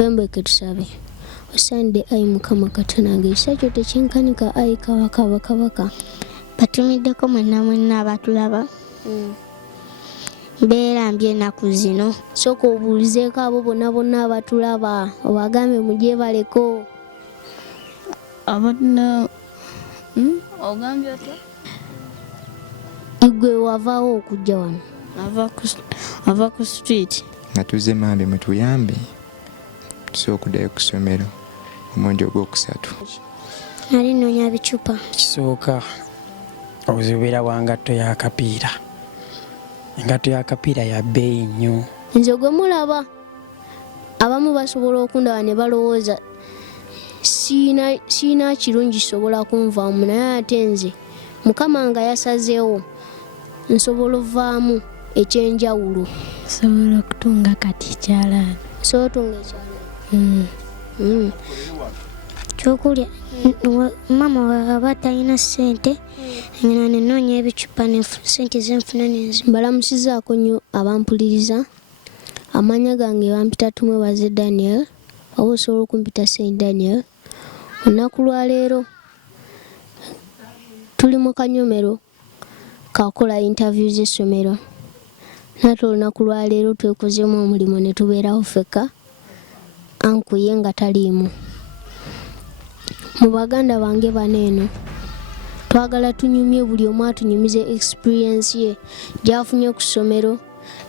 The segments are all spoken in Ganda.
Twembeke tusabe. Osande ayi Mukama Katonda ng'ekisa kyo tekyenkanika ayi kabaka. Batumiddeko mwenna abatulaba. Beerambye ennaku zino. Sooka obuulizeeko abo bonna abatulaba obagambe mugyebaleko. Abana ogambye otya? Igwe wavaawo okujja wano? Ava ku street. Nga tuzze mambe mutuyambe tusobola okuddayo ku ssomero omwezi ogwokusatu. Nali nnoonya bicupa. Kisooka obuzibubeera bwa ngatto y'akapiira. Engatto y'akapiira ya bbeeyi nnyo. Nze gwe mulaba abamu basobola okundaba ne balowooza siina kirungi kisobola kunvaamu, naye ate nze Mukama nga yasazeewo nsobola ovaamu ekyenjawulo. Nsobola okutunga kati kyalaani. Osobola otunga ekyalaani? Kyokulya mama aba talina ssente ngena nenoonya ebicupa ssente zenfuna nenzi. Mbalamusizaako nnyo abampuliriza. Amanya gange bampita Tumwebaze Daniel, oba osobola okumpita Saint Daniel. Olunaku lwa leero tuli mu kanyomero kakola interview z'essomero. Nate olunaku lwa leero twekozeemu omulimo ne tubeerawo ffekka, ankuye nga taliimu. Mu baganda bange baneeno twagala tunyumye buli omu atunyumize experience ye gy'afunye ku ssomero,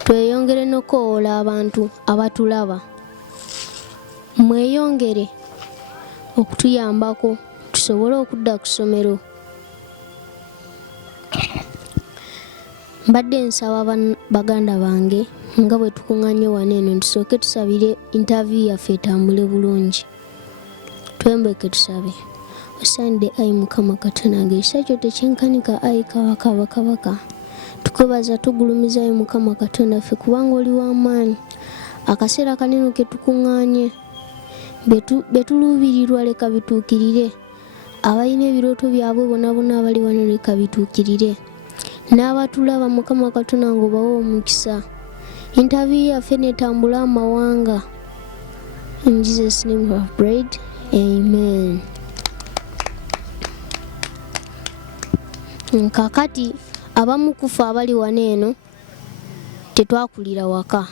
tweyongere n'okowoola abantu abatulaba. Mweyongere okutuyambako tusobole okudda ku ssomero. Mbadde nsaba baganda bange nga bwe tukuŋŋaanye wano eno tusooke tusabire interview yaffe etambule bulungi. Twembeke tusabe. Osande ayi Mukama Katonda ng'ekisa kyo tekyenkanika ayi kabaka. Tukwebaza tugulumiza ayi Mukama Katonda ffe kubanga oli w'amaanyi. Akaseera kanene ke tukuŋŋaanye betuluubirirwa leka bituukirire. Abalina ebirooto byabwe bonna abali wano leka bituukirire. N'abatulaba Mukama Katonda ng'obawa omukisa. Interview yaffe netambula amawanga. In Jesus' name we have prayed. Amen. Kakati abamu kufa abali wano eno tetwakulira waka.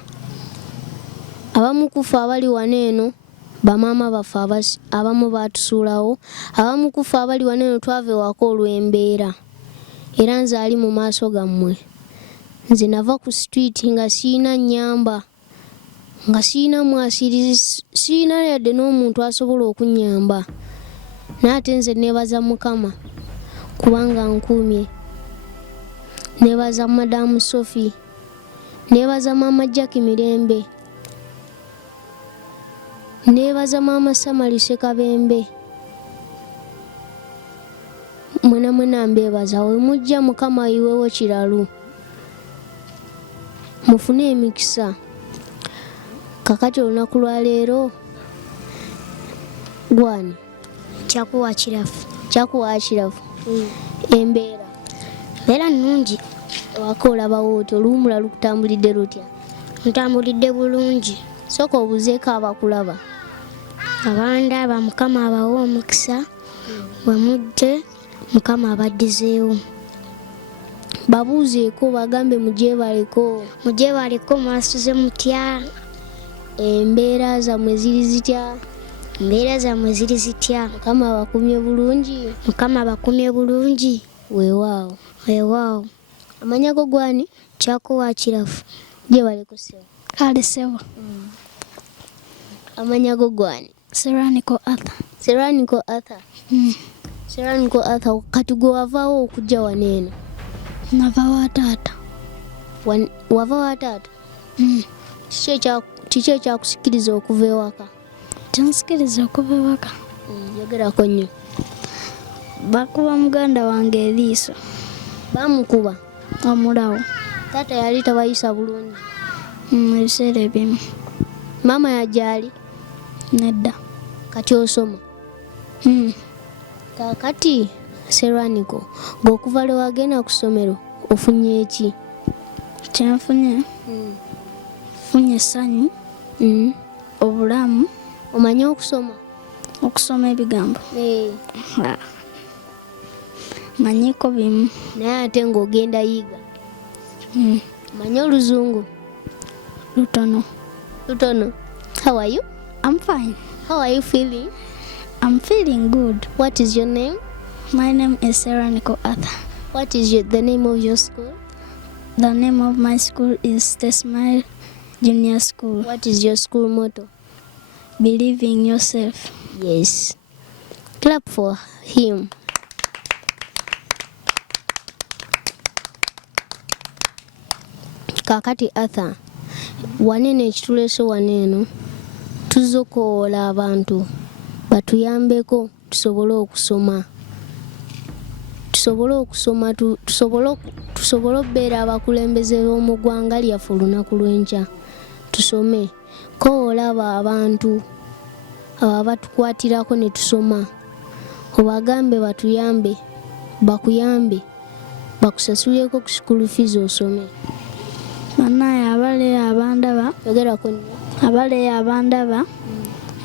Abamu kufa abali wano eno bamaama baffe abamu baatusuulawo. Abamu kufa abali wano eno twava ewaka olw'embeera. Era nze ali mu maaso gammwe. Nze nava ku street nga siina nnyamba, nga siina mwasirizi, siina yadde n'omuntu asobola okunnyamba. Naate nze neebaza Mukama kubanga nkuumye. Neebaza Madamu Sophie, neebaza Maama Jackie Mirembe, neebaza Maama Samali Sekabembe. Mwena mbeebaza we mujja Mukama ayiweewo kiralu. Mufune emikisa. Kakati olunaku lwa leero gwani Kyakuwa kirafu. Embeera nnungi. Ewaka olabawo otyo oluwumula lukutambulidde lutya? Ntambulidde bulungi. Sooka obuzeeko abakulaba. Abandaba Mukama abawa omukisa. Bwe mujje Mukama abaddizeewo. Babuuzeeko bagambe mugyebaleko. Mwasuze mutya? Embeera zammwe ziri zitya? Embeera zammwe ziri zitya? Mukama abakumye bulungi. Weewaawo. Amanya go gwani? Kyakuwa kirafu. Gyebaleko ssebo. Kale ssebo. Amanya go gwani? Seranico Arthur. Seranico Arthur, kati gwe wavaawo okujja wano eno? Nava wa taata. Wava wa taata? Kiki ekyakusikiriza okuva ewaka? Kyansikiriza okuva ewaka. Yogerako nnyo. Bakuba muganda wange eriiso. Bamukuba? Omulawo. Taata yali tabayisa bulungi? Ebiseera ebimu. Maama yajjaali? Nedda. Kati osoma? Kakati Seranico, ng'okuva lwe wagenda ku ssomero ofunye ki? Kyenfunye? Funye essanyu, obulamu, Omanyi okusoma? Okusoma ebigambo. Eh. Manyiko bimu. Naye ate ng'ogenda yiga. Omanyi Oluzungu? Lutono. Lutono. How are you? I'm fine. How are you feeling? I'm feeling good. What is your name? My name is Sarah Nicole Arthur. What is the name of your school? The name of my school is The Smile Junior School. What is your school motto? Believe in yourself. Yes. Clap for him. Kakati Arthur, wanene ekituleese waneeno tuzze okukoola abantu batuyambeko tusobole okusoma. Tusobole okubeera abakulembeze b'omu ggwanga lyaffe olunaku lw'enkya. Tusome. Koola abo abantu abo abatukwatirako ne tusoma. Obagambe batuyambe, bakuyambe, bakusasuleko ku school fees osome. Banaye abaleeyo abandaba. Yogerako nnyo. Abaleeyo abandaba.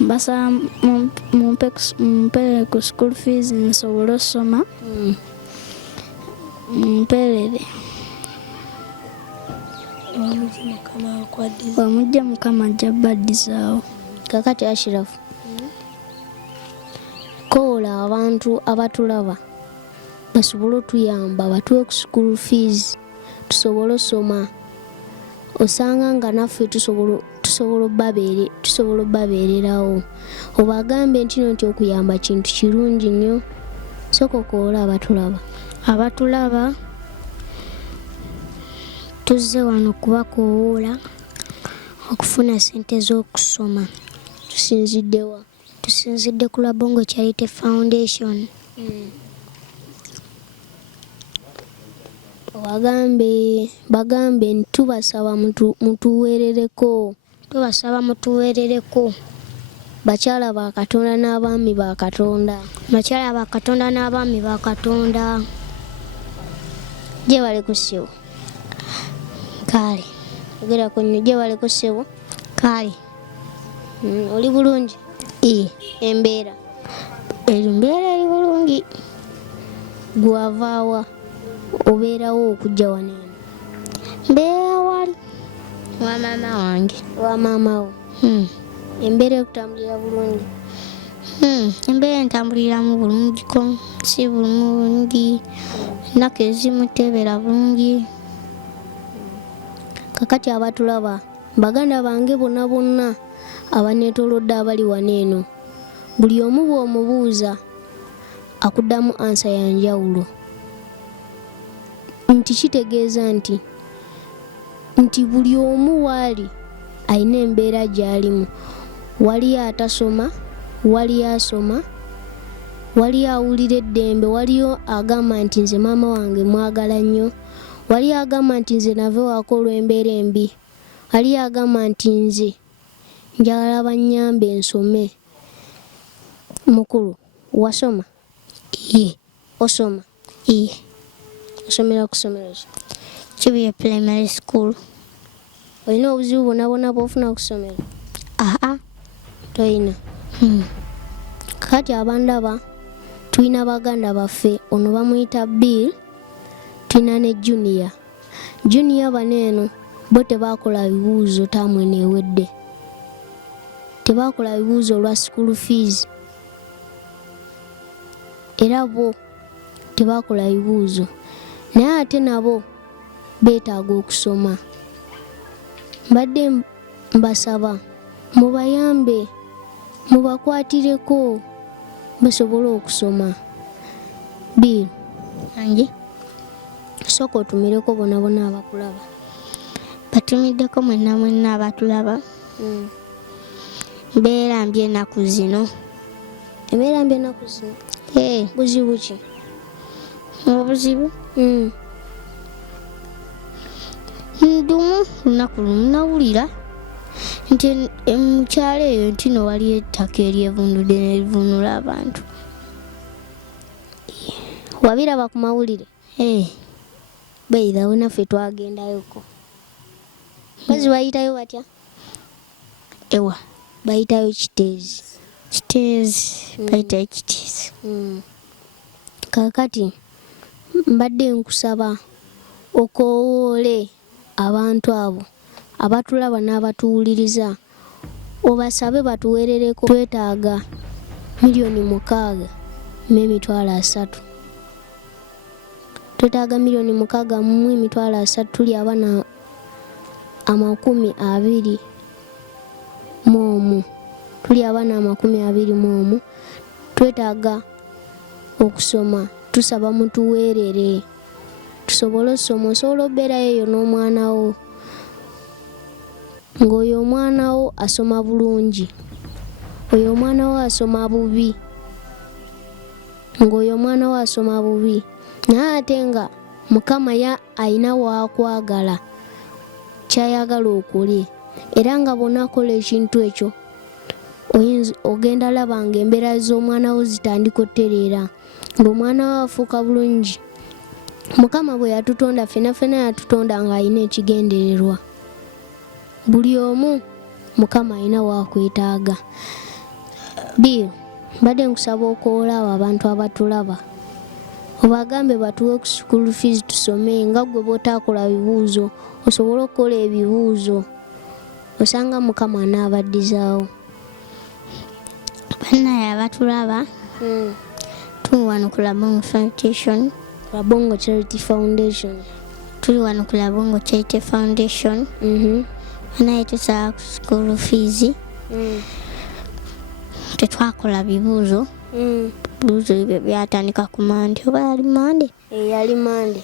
Basaba mumpeere ku school fees nsobole osoma. Mumpeerere. Bw'amujja Mukama ajja baddizaawo. Kakati Ashirafu, koola abantu abatulaba basobole otuyamba batuwe ku school fees tusobole osoma. Osanga nga naffe tusobole obbabeererawo. Obagambe nti nti okuyamba kintu kirungi nnyo. Sooka okoola abatulaba. Abatulaba tuzze wano kubakoowoola okufuna ssente z'okusoma. Tusinziddewa? Tusinzidde ku Lwabongo Charity Foundation. Bagambe tubasaba mutuweerereko. Tubasaba mutuweerereko. Bakyala ba Katonda n'abaami ba Katonda. Bakyala ba Katonda n'abaami ba Katonda. Gye bali ku ssebo. Kale. Ogerako nnyo. Gye bali ku ssebo. Kale. Oli bulungi? Embeera eri bulungi. Gwavaawa obeerawo okujja waneeno? Mbeera wali wa maama wange. Wa maama wo. Embeera ekutambulira bulungi? Embeera entambuliramu bulungiko, si bulungi. Ennaku ezimu tebeera bulungi. Kakati abatulaba, baganda bange bonna abaneetoolodde abali waneeno, buli omu bw'omubuuza akuddamu ansa ya njawulo. Nti kitegeeza nti buli omu waali alina embeera gy'alimu. Waliyo atasoma, waliyo asoma, waliyo awulira eddembe, waliyo agamba nti nze maama wange mwagala nnyo, waliyo agamba nti nze nave waako olw'embeera embi, waliyo agamba nti nze njagala bannyambe nsome. Mukulu, wasoma? Osoma? Osomera ku ssomero ki? Kibuye Primary School. Olina obuzibu bwonna bw'ofuna ku ssomero? Toyina. Kati abandaba tulina baganda baffe, ono bamuyita Bill, tulina ne Junior. Junior baneeno bo tebaakola bibuuzo taamu eneewedde. Tebaakola bibuuzo olwa school fees. Era bo tebaakola bibuuzo. Naye ate nabo beetaaga okusoma. Mbadde mbasaba mubayambe, mubakwatireko basobole okusoma. Bill, Ange sooka otumireko bonna abakulaba. batumiddeko mwenna abatulaba. Mbeera mbi ennaku zino. Embeera mbi ennaku zino? Buzibu ki? Obuzibu? Ndumu lunaku lumu nawulira nti mukyalo eyo nti no waliyo ettaka eryevundudde nerivunula abantu. Wabiraba ku mawulire? Beira naffe twagendayoko. Bazi bayitayo batya? Ewa bayitayo kiteezi. bayita ekiteezi. Kaakati mbadde nkusaba okoowoole abantu abo abatulaba n'abatuwuliriza, obasabe batuweerereko. Twetaaga $6,300,000. Twetaaga $6,300,000. Tuli abaana 21. Tuli abaana 21. Twetaaga okusoma. Tusaba mutuweerere tusobole osoma. Osobola obeerayo eyo n'omwana wo ng'oyo omwana wo asoma bulungi, oyo omwana wo asoma bubi, ng'oyo omwana wo asoma bubi, naye ate nga Mukama alina waakwagala kyayagala okole, era nga bw'onaakola ekintu ekyo ogenda laba nga embeera z'omwana wo zitandika ottereera, ng'omwana wo afuuka bulungi. Mukama bwe yatutonda ffenna yatutonda ng'alina ekigendererwa. Buli omu Mukama alina waakwetaaga. Bill, mbadde nkusaba okoola abo abantu abatulaba obagambe batuwe ku school fees tusome, nga gwe bw'otaakola bibuuzo osobole okukola ebibuuzo, osanga Mukama anaabaddizaawo. Bannaye abatulaba tuli wano ku Labongo Foundation. Labongo Charity Foundation. Tuli wano ku Labongo Charity Foundation. Bannaye tusaba ku school fees. Tetwakola bibuuzo. Bibuuzo ebyo byatandika ku Mande. Oba yali Mande? Yali Mande.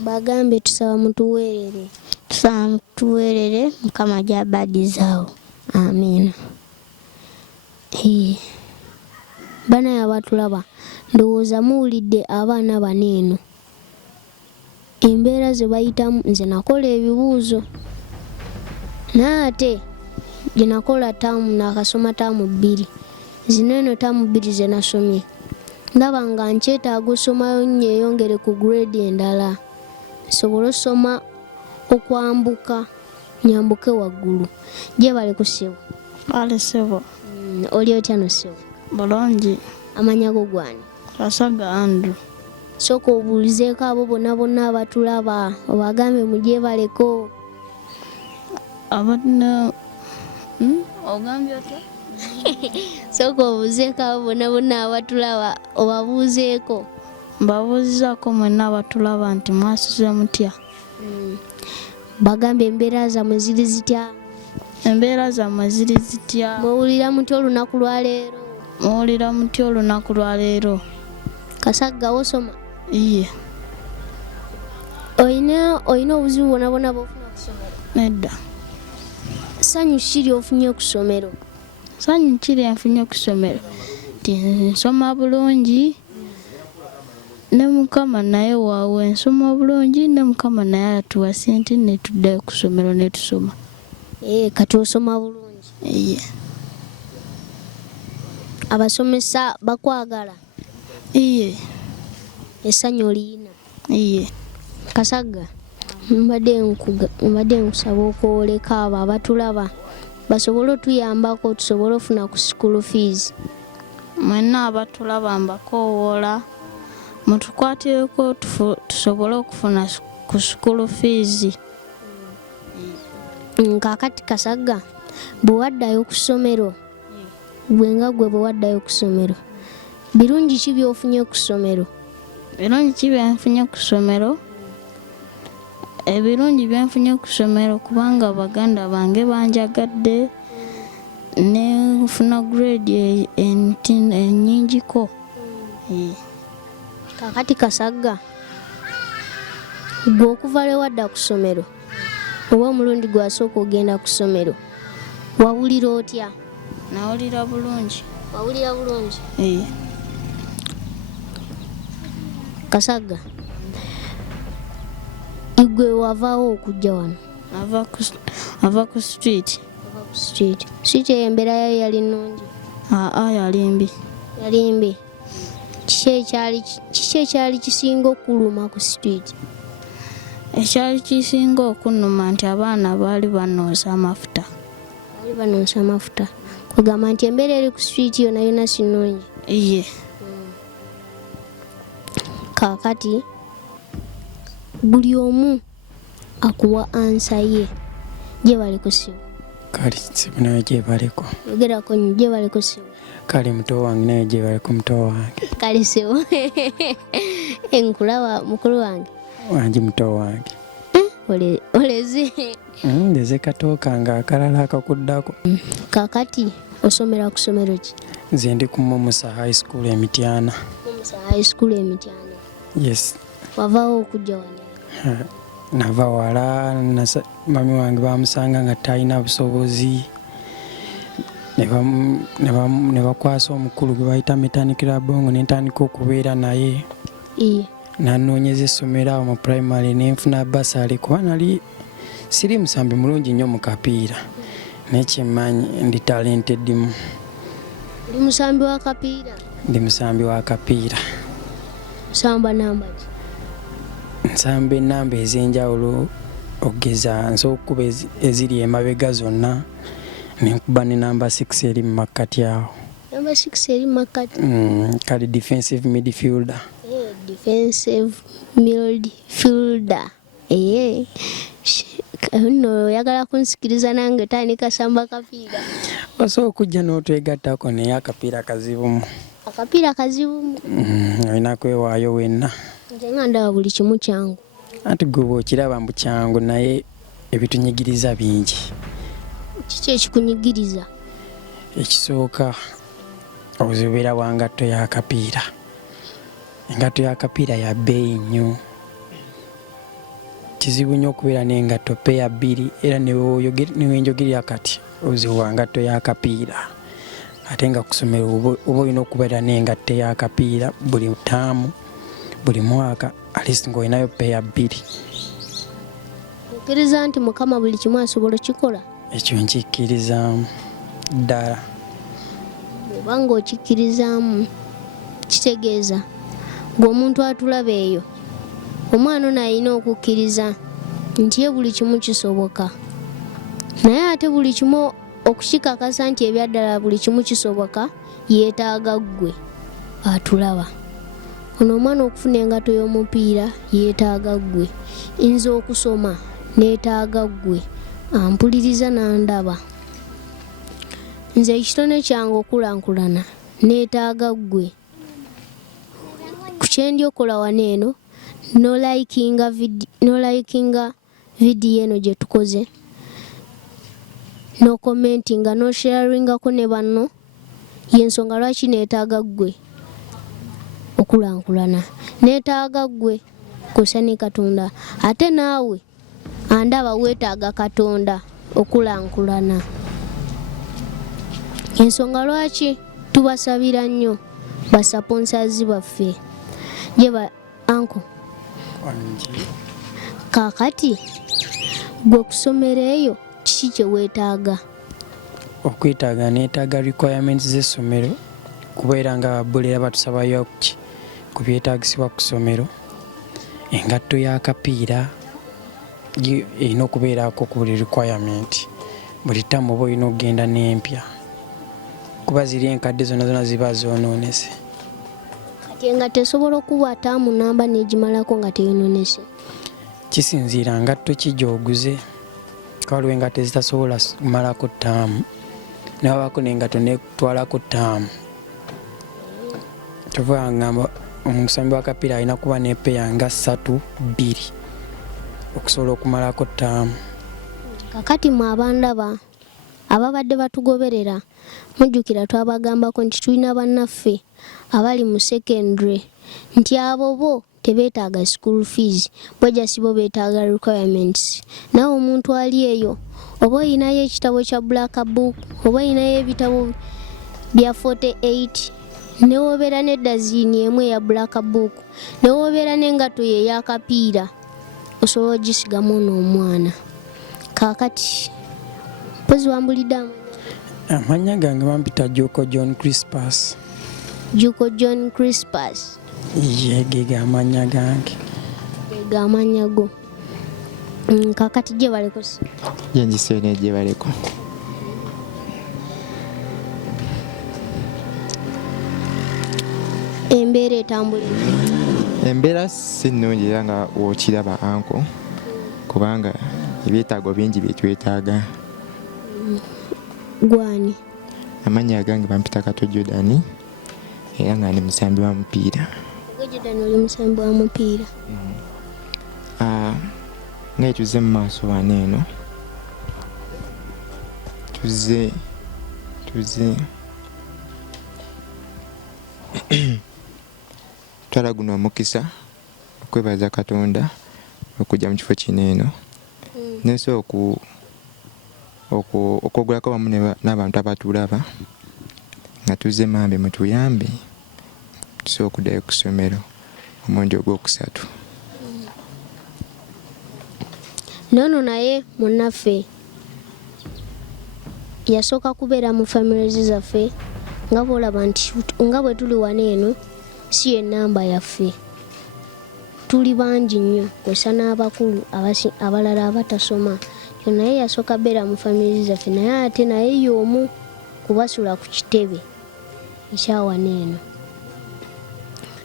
Bagambe tusaba mutuweerere. Tusaba mutuweerere, Mukama gy'abaddizaawo. Amiina. Bannaye abatulaba, ndowooza muwulidde abaana bano eno embeera ze bayitamu. Nze nakola ebibuuzo, naye ate gye nakola nakasoma taamu 2. Zino eno taamu 2 ze nasomye ndaba nga nkyetaaga osomayo nnyeyongere ku grade endala, nsobole osoma okwambuka, nyambuke waggulu. Gye bali ku ssebo. Ale ssebo. Oli otya no ssebo? Bulungi. Amanya go gwani? Kasaga Andrew. Sooka obuulizeeko abo bonna abatulaba, obagambe mugyebaleko. Abana ogambye otya? Sooka obuuzeeko abo bonna abatulaba, obabuuzeeko. Mbabuuzizaako mwenna abatulaba nti mwasuze mutya? Bagambe embeera zammwe ziri zitya? Embeera zammwe ziri zitya? Mwewulira mutya olunaku lwaleero? Mwewulira mutya olunaku lwaleero? Kasagga osoma? Iye. Oyina obuzibu bwonna bw'ofuna ku ssomero? Nedda. Ssanyu ki ly'ofunye ku ssomero? Ssanyu ki lyenfunye ku ssomero? Nti nsoma bulungi, ne Mukama naye waawe nsoma bulungi, ne Mukama naye atuwa ssente ne tuddayo ku ssomero ne tusoma. Kati osoma bulungi? Iye. Abasomesa bakwagala? Iye. Essanyu oliyina? Iye. Kasagga, mbadde nkusaba okwoleka abo abatulaba basobole otuyambako tusobole ofuna ku school fees. Mwenna abatulaba mbakoowoola mutukwatireko tusobole okufuna ku school fees. Kaakati Kasagga, bwe waddayo ku ssomero, gwe bwe waddayo ku ssomero, birungi ki by'ofunye ku ssomero? Birungi ki byenfunye ku ssomero? Ebirungi byenfunye ku ssomero kubanga baganda bange banjagadde ne nfuna grade ennyingiko. Kaakati Kasagga, gwe okuva lwe wadda ku ssomero oba omulundi gwasooka ogenda ku ssomero wawulira otya? Nawulira bulungi. Wawulira bulungi? Kasagga, igwe wavaawo okujja wano? Ava ku street. Street eyo embeera yayo yali nnungi? Yali mbi. Yali mbi. Kiki ekyali kisinga okuluma ku street? ekyali kisinga okunnuma nti abaana baali banoosa amafuta. Baali banoosa amafuta. Kugamba nti embeera eri ku street yona yona si nnungi. Ye. Kaakati buli omu akuwa ansa ye. Gye bali ku ssimu. Kale sibu nayo gye baliko. Yogerako nnyo gye bali ku ssimu. Kale muto wange nayo gye bali ku muto wange. Kale ssimu. Enkulaba mukulu wange. Wangi muto wange. Oleze. Ndeze katooka nga akalala akakuddako. Kaakati osomera ku ssomero ki? Nze ndi ku Momusa High School Emityana. Momusa High School Emityana. Yes. Wavaawo okujja wano? Nava wala mami wange bamusanga nga talina busobozi ne bakwasa omukulu gwe bayita metanikira bongo nentandika okubeera naye. Nanoonyeza essomero awo mu primary nenfuna basale kuba nali siri musambi mulungi nnyo mu kapiira naye kyemmanyi ndi talented mu. Oli musambi wa kapiira? Ndi musambi wa kapiira. Nsamba namba ki? Nsamba ennamba ez'enjawulo okugeza nsobola okukuba eziri emabega zonna nenkuba ne namba 6 eri mu makkati awo. Namba 6 eri mu makkati? Kale defensive midfielder. Defensive midfielder. Nno oyagala kunsikiriza nange tandika samba kapiira. Osobola okujja n'otwegattako naye akapiira kazibumu. Akapiira kazibumu? Olina kwewaayo wenna. Nze nga ndaba buli kimu kyangu. Anti gwe bw'okiraba mbu kyangu naye ebitunyigiriza bingi. Kiki ekikunyigiriza? Ekisooka obuzibeera bwa ngatto y'akapiira. Engatto y'akapiira ya bbeeyi nnyo. Kizibu nnyo okubeera n'engatto peya bbiri era newenjogerera kati obuzibu bwa ngatto y'akapiira. Ate nga ku ssomero oba olina okubeera n'engatto y'akapiira buli taamu buli mwaka alisi ng'olinayo peya bbiri. Okkiriza nti Mukama buli kimu asobola okikola? Ekyo nkikkirizaamu ddala. Oba ng'okikkirizaamu kitegeeza gwe omuntu atulaba eyo omwana ono alina okukkiriza nti ye buli kimu kisoboka, naye ate buli kimu okukikakasa nti ebyaddala buli kimu kisoboka yeetaaga ggwe atulaba. Ono omwana okufuna engatto y'omupiira yeetaaga ggwe, nze okusoma neetaaga ggwe ampuliriza n'andaba. Nze ekitone kyange okulankulana neetaaga ggwe. Ku kyendi okola wano eno nolayikinga vidiyo eno gye tukoze, nokomentinga nosharingako ne banno, yensonga lwaki neetaaga ggwe okulankulana. Neetaaga ggwe kusa ne Katonda, ate naawe andaba weetaaga Katonda okulankulana. Ensonga lwaki tubasabira nnyo basaponsazi baffe jeba anko. Kaakati gwe kusomera eyo kiki kye weetaaga? Okwetaaga neetaaga requirements z'essomero kubeera nga ababulira batusabayo ku byetaagisibwa ku ssomero. Engatto y'akapiira erina okubeerako ku buli requirement. Buli ttamu oba olina okugenda n'empya kuba ziri enkadde zonna zonna ziba zoonoonese. Kati engatto esobola okuba ttaamu namba n'egimalako nga teyonoonese? Kisinziira ngatto ki gy'oguze. Waliwo engatto ezitasobola kumalako ttaamu nabaako n'engatto netwalako ttaamu. Kyova ngamba omusambi w'akapiira alina kuba nepeya nga 3-2 okusobola okumalako ttaamu. Kakati mwe abandaba ababadde batugoberera mujjukira twabagambako nti tulina bannaffe abali mu secondary nti abo bo tebeetaaga school fees, bojasi bo beetaaga requirements. Nawe omuntu ali eyo oba olinayo ekitabo kya black book oba olinayo ebitabo bya 48 newobeera n'eddaziini emu eya black book newobeera n'engatto ye ey'akapiira osobola ogisigamu n'omwana. Kaakati mpozi wambulidde amanya gange bampita Juko John Crispus. Juko John Crispus? Ye ge amanya gange. Ge amanya go. Kakati gye baleko yenjisene gye baleko. embeera etambula Embeera si nnungi era nga wokiraba anko, kubanga ebyetaago bingi byetwetaaga. gwani Amannya agange bampita Kato Jordan era nga ndi musambi wa mupiira. Jordan oli musambi wa mupiira. Naye tuze mu maaso wano eno tuze twala guno omukisa okwebaza Katonda okujja mu kifo kino eno nenso okwogulako wamu n'abantu abatulaba nga tuze mambe mutuyambe tusobola okuddayo ku ssomero omwezi ogwokusatu. Nono naye munnaffe yasooka kubeera mu families zaffe nga bw'olaba nti nga bwe tuli wano eno si ennamba yaffe, tuli bangi nnyo kwesa n'abakulu abalala abatasoma. Naye yasooka beera mu families zaffe naye ate naye y'omu kubasula ku kitebe ekyawano eno.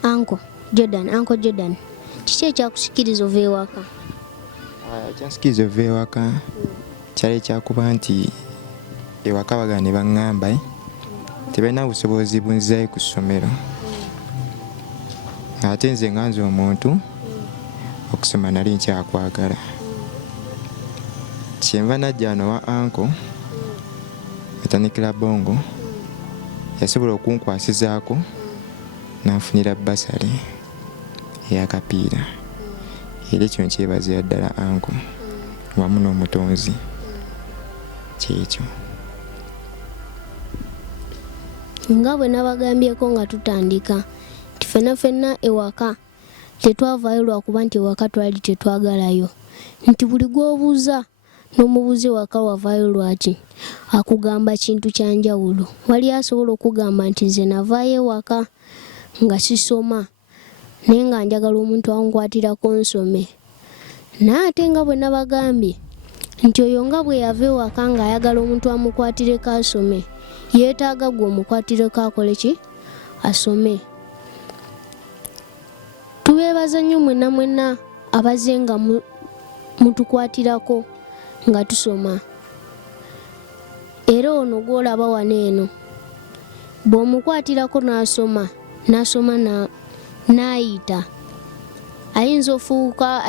Uncle Jordan, kiki ekyakusikiriza ova ewaka? Ekyansikiriza ova ewaka kyali ekyakuba nti ewaka bagala ne baŋŋamba tebalina busobozi bunzizaayo ku ssomero, ate nze nga nze omuntu okusoma nali nkyakwagala. Kyenva najja wano wa anko atandikira Bongo yasobola okunkwasizaako n'anfunira basale ey'akapiira, era ekyo nkyebazira ddala anko wamu n'omutonzi kyekyo. Nga bwe nabagambyeko nga tutandika nti ffenna ewaka tetwavaayo lwakuba nti ewaka twali tetwagalayo, nti buli gw'obuuza n'omubuuza ewaka wavaayo lwaki akugamba kintu kya njawulo. Wali asobola okugamba nti nze navaayo ewaka nga sisoma naye nga njagala omuntu ankwatirako nsome. Naye ate nga bwe nabagambye nti oyo nga bwe yava ewaka ng'ayagala omuntu amukwatireko asome, yeetaaga gwe omukwatireko akole ki? Asome. Tubeebaza nnyo mwenna abaze nga mutukwatirako nga tusoma. Era ono gw'olaba wano eno bw'omukwatirako n'asoma n'ayita, ayinza ofuuka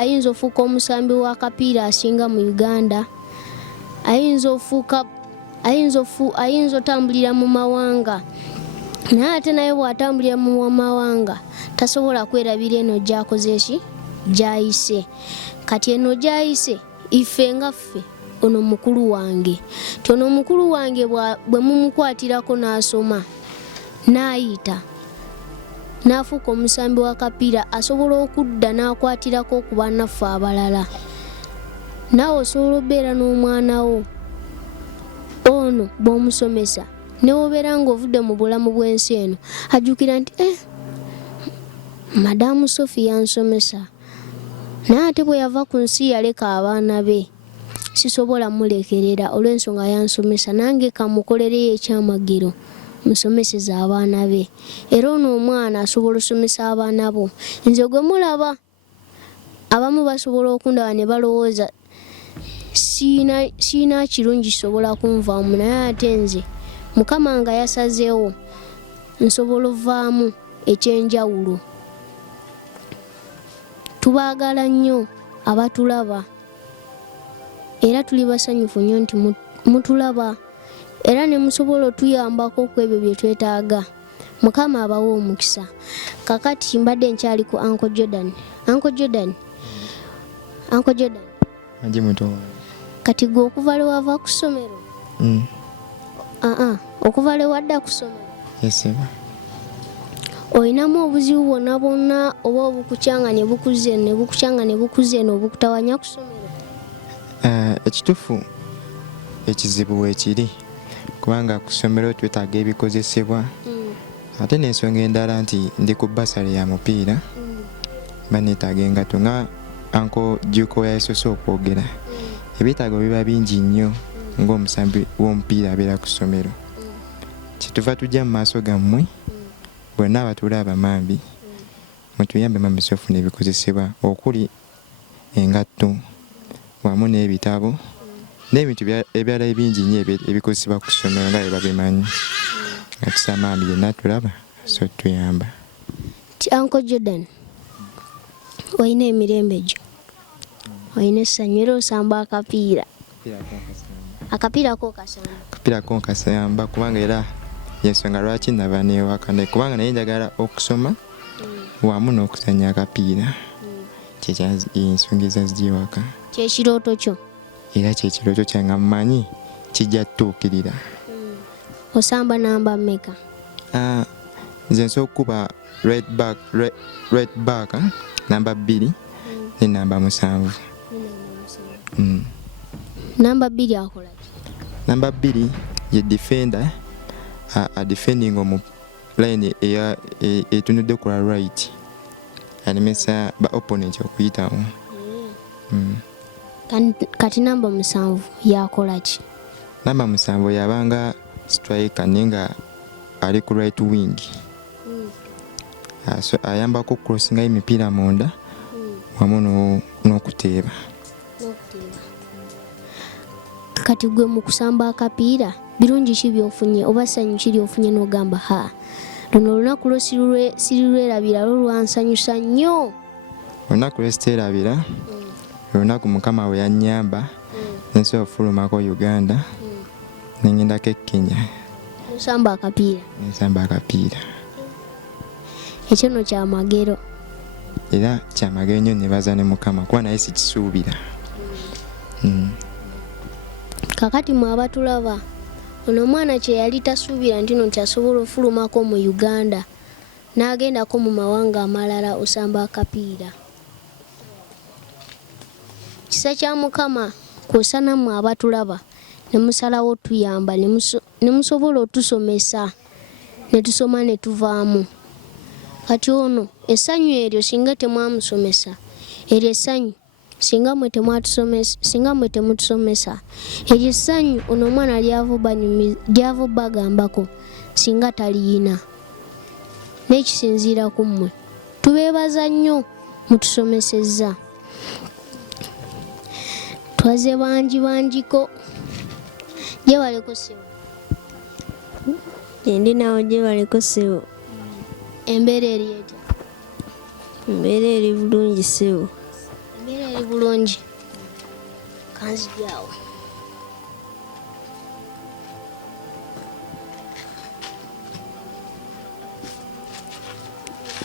omusambi w'akapiira asinga mu Uganda, ayinza otambulira mu mawanga, naye ate naye bw'atambulira mu mawanga tasobola kwerabira eno gy'akoze ki? Gy'ayise. Kati eno gy'ayise ife nga ffe ono mukulu wange, ti ono mukulu wange bwe mumukwatirako n'asoma n'ayita n'afuuka omusambi w'akapiira asobola okudda n'akwatirako ku bannaffe abalala. Naawe osobola obeera n'omwana wo ono bw'omusomesa newobeera ng'ovudde mu bulamu bw'ensi eno ajjukira nti Madamu Sophie yansomesa, naye ate bwe yava ku nsi yaleka abaana be, sisobola mulekerera olw'ensonga yansomesa, nange kamukolereyo ekyamagero musomeseza abaana be. Era ono omwana asobola osomesa abaana bo. Nze gwe mulaba abamu basobola okundaba ne balowooza siina kirungi kisobola kunvaamu, naye ate nze Mukama nga yasazeewo nsobola ovaamu ekyenjawulo. Tubaagala nnyo abatulaba era tuli basanyufu nnyo nti mutulaba era ne musobola otuyambako ku ebyo bye twetaaga. Mukama abawe omukisa. Kakati mbadde nkyali ku Uncle Jordan. Anje muto. Kati gwe okuva lwe wava ku ssomero? Okuva lwe wadda ku ssomero? Yes. Olinamu obuzibu bwonna oba obukukyanga ne bukuze n'obukutawanya ku ssomero? Ekituufu ekizibu weekiri kubanga ku ssomero twetaaga ebikozesebwa, ate n'ensonga endala nti ndi ku basale ya mupiira mba neetaaga engato nga Uncle Juko yasoose okwogera ebyetaago biba bingi nnyo ng'omusambi w'omupiira abeera ku ssomero. Kyetuva tujja mu maaso gammwe bonna abatuula abamambi mutuyambe mambisi ofuna ebikozesebwa okuli engatto wamu n'ebitabo n'ebintu ebirala ebingi nnyo ebikozesebwa ku ssomero nga bwe babimanyi. Nga tusaba mambi yenna tulaba so tuyamba. Uncle Jordan, olina emirembe gyo, olina essanyu era osamba akapiira. Akapiira ko kasamba. Akapiira ko nkasamba kubanga era yensonga lwaki nava n'ewaka kubanga naye njagala okusoma wamu n'okuzannya akapiira. Ensonga ezazija ewaka. Kyekirooto kyo? Era kyekirooto kyange mmanyi kijja tutuukirira. Osamba namba mmeka? Nze nsobola okukuba red back namba 2 ne namba 7. Namba 2 akola ki? Namba 2 ye defender a defending omu line etunudde ku right alemesa ba opponent okuyitawo. Kati namba 7 yakola ki? Namba 7 yabanga striker nenga ali ku right wing. So ayambako crossinga emipiira munda wamu n'okuteeba. Kati gwe mu kusamba akapiira birungi ki byofunye oba ssanyu ki lyofunye n'ogamba luno olunaku lwo sirirwerabira lwansanyusa nnyo? Olunaku lwe siteerabira olunaku Mukama we yannyamba nensobola okufulumako Uganda nengendako e Kenya nsamba akapiira. Ekyo nno kyamagero. Era kyamagero nnyo nebaza ne Mukama kuba naye sikisuubira. Kakati mwe abatulaba ono omwana kye yali tasuubira nti nno kyasobola ofulumako mu Uganda n'agendako mu mawanga amalala osamba akapiira. Kisa kya Mukama kwosa nammwe abatulaba ne musalawo tuyamba ne musobola otusomesa ne tusoma ne tuvaamu. Kati ono essanyu eryo singa temwamusomesa eryo essanyu singa mwe temutusomesa eryo essanyu ono omwana lyavubba agambako singa taliyina. N'ekisinziira ku mmwe tubeebaza nnyo mutusomesezza. Twaze bangiko gyebaleko ssebo. Ndi nawo gyebaleko ssebo. Embeera eri etya? Embeera eri bulungi ssebo. Embeera eri bulungi. Kanzijaawo.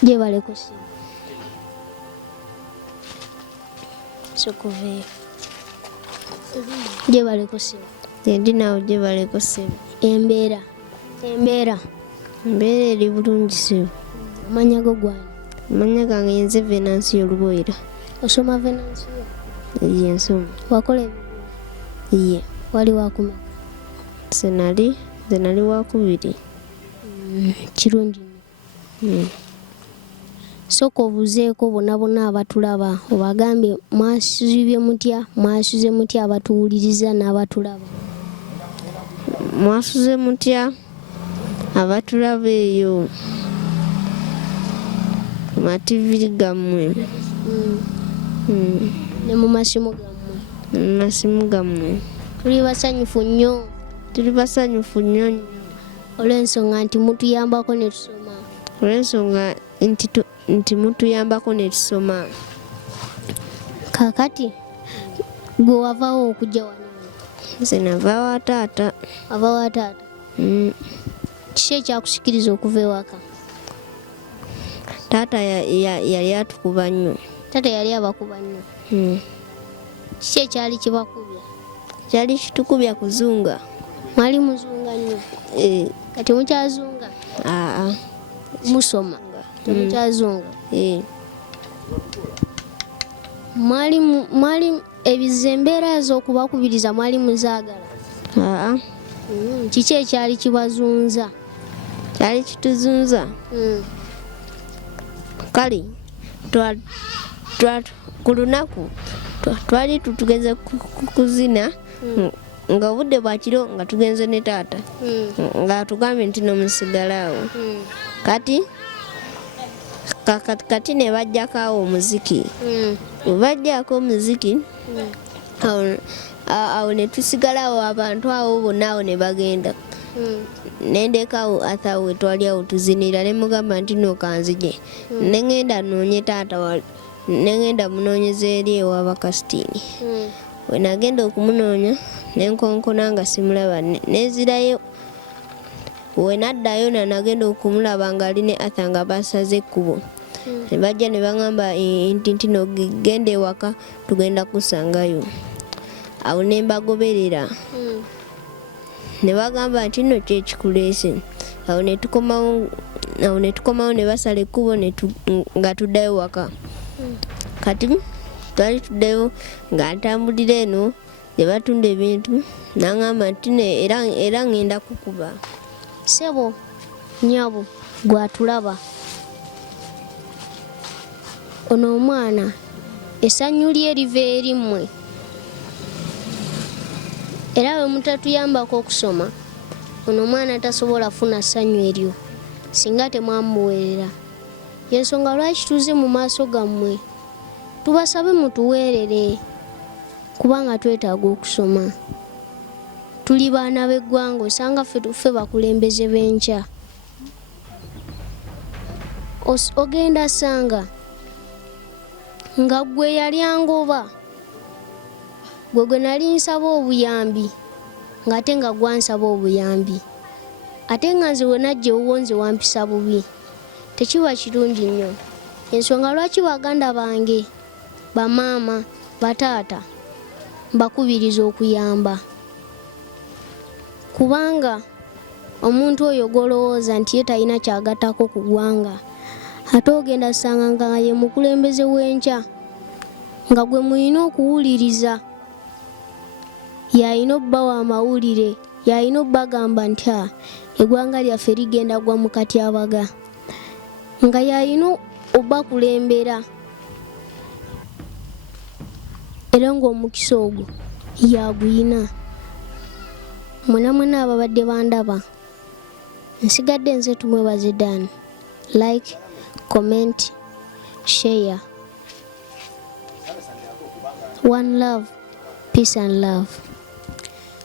Gyebaleko ssebo. Sokoveeyo. Gyebaleko ssebo. Ndi nawo gyebaleko ssebo. Embeera eri bulungi ssebo. amanya go gwani? Amanya gange yenze Venancio Luboyera. Osoma Venancio? Ye nsoma. Wakola ebyo? Ye. Wali wakumeka? Nze nali wakubiri. Kirungi nnyo. Sooka obuzeeko bonna abatulaba obagambye mwasuze mutya abatuwuliriza n'abatulaba. Mwasuze mutya abatulaba eyo mativiri gammwe ne mu masimu gammwe. Tuli basanyufu nnyo olw'ensonga nti mutuyambako ne tusoma. Kakati gwe wavaawo okujja wano? Nze nava wa taata. Wava wa taata? Kiki ekyakusikiriza okuva ewaka? Taata yali atukuba nnyo. Taata yali abakuba nnyo? Kiki ekyali kibakubya? Kyali kitukubya kuzunga. Mwali muzunga nnyo? Kati mukyazunga? Musoma? Temukyazunga? Mwali embeera z'okubakubiriza mwali muzaagala? Kiki ekyali kibazunza? Kyali kituzunza kale ku lunaku twali tutugeze kuzina nga obudde bwa kiro nga tugenze ne taata nga tugambye nti nomusigalaawo kati ne bajjako awo omuziki bajjako omuziki awo ne tusigalawo abantu awo bonna awo ne bagenda nendekaawo athawe twali awo tuzinira ne mugamba nti nokanzije nengenda noonye taata nengenda munoonyeza eri ewabakasitini we nagenda okumunoonya nenkonkona nga simulaba nezirayo we naddayo nanagenda okumulaba nga ali ne atha nga basaze ekkubo ne bajja ne baŋŋamba nti no genda ewaka tugenda kusangayo awo ne mbagoberera ne bagamba nti no kyekikuleese awo ne tukomawo ne basala ekkubo nga tuddayo waka kati twali tuddeyo nga ntambulira eno ne batunda ebintu naŋŋamba nti era ŋŋenda kukuba sebo nyabo gwatulaba ono omwana essanyu lye liva erimmwe era bwe mutatuyambako okusoma ono omwana tasobola funa ssanyu eryo singa temwamuweerera yensonga lwaki tuze mu maaso gammwe tubasabe mutuweerere kubanga twetaaga okusoma tuli baana b'eggwanga osanga ffe bakulembeze b'enkya ogenda sanga nga gwe yali angoba gwe nali nsaba obuyambi ng'ate nga gwansaba obuyambi ate nga nze we najja ewuwo nze wampisa bubi tekiba kirungi nnyo ensonga lwaki baganda bange bamaama bataata mbakubiriza okuyamba kubanga omuntu oyo golowooza nti ye talina kyagattako ku ggwanga ate ogenda sanga nga ye mukulembeze w'enkya nga gwe mulina okuwuliriza yalina obbawa amawulire yalina obbagamba nti eggwanga lyaffe ligenda gwa mu katyabaga nga yalina obbakulembera era ng'omukisa ogwo yaguyina mwena ababadde bandaba nsigadde nze tumwebaze Dan. Like, comment, share. One love, peace and love.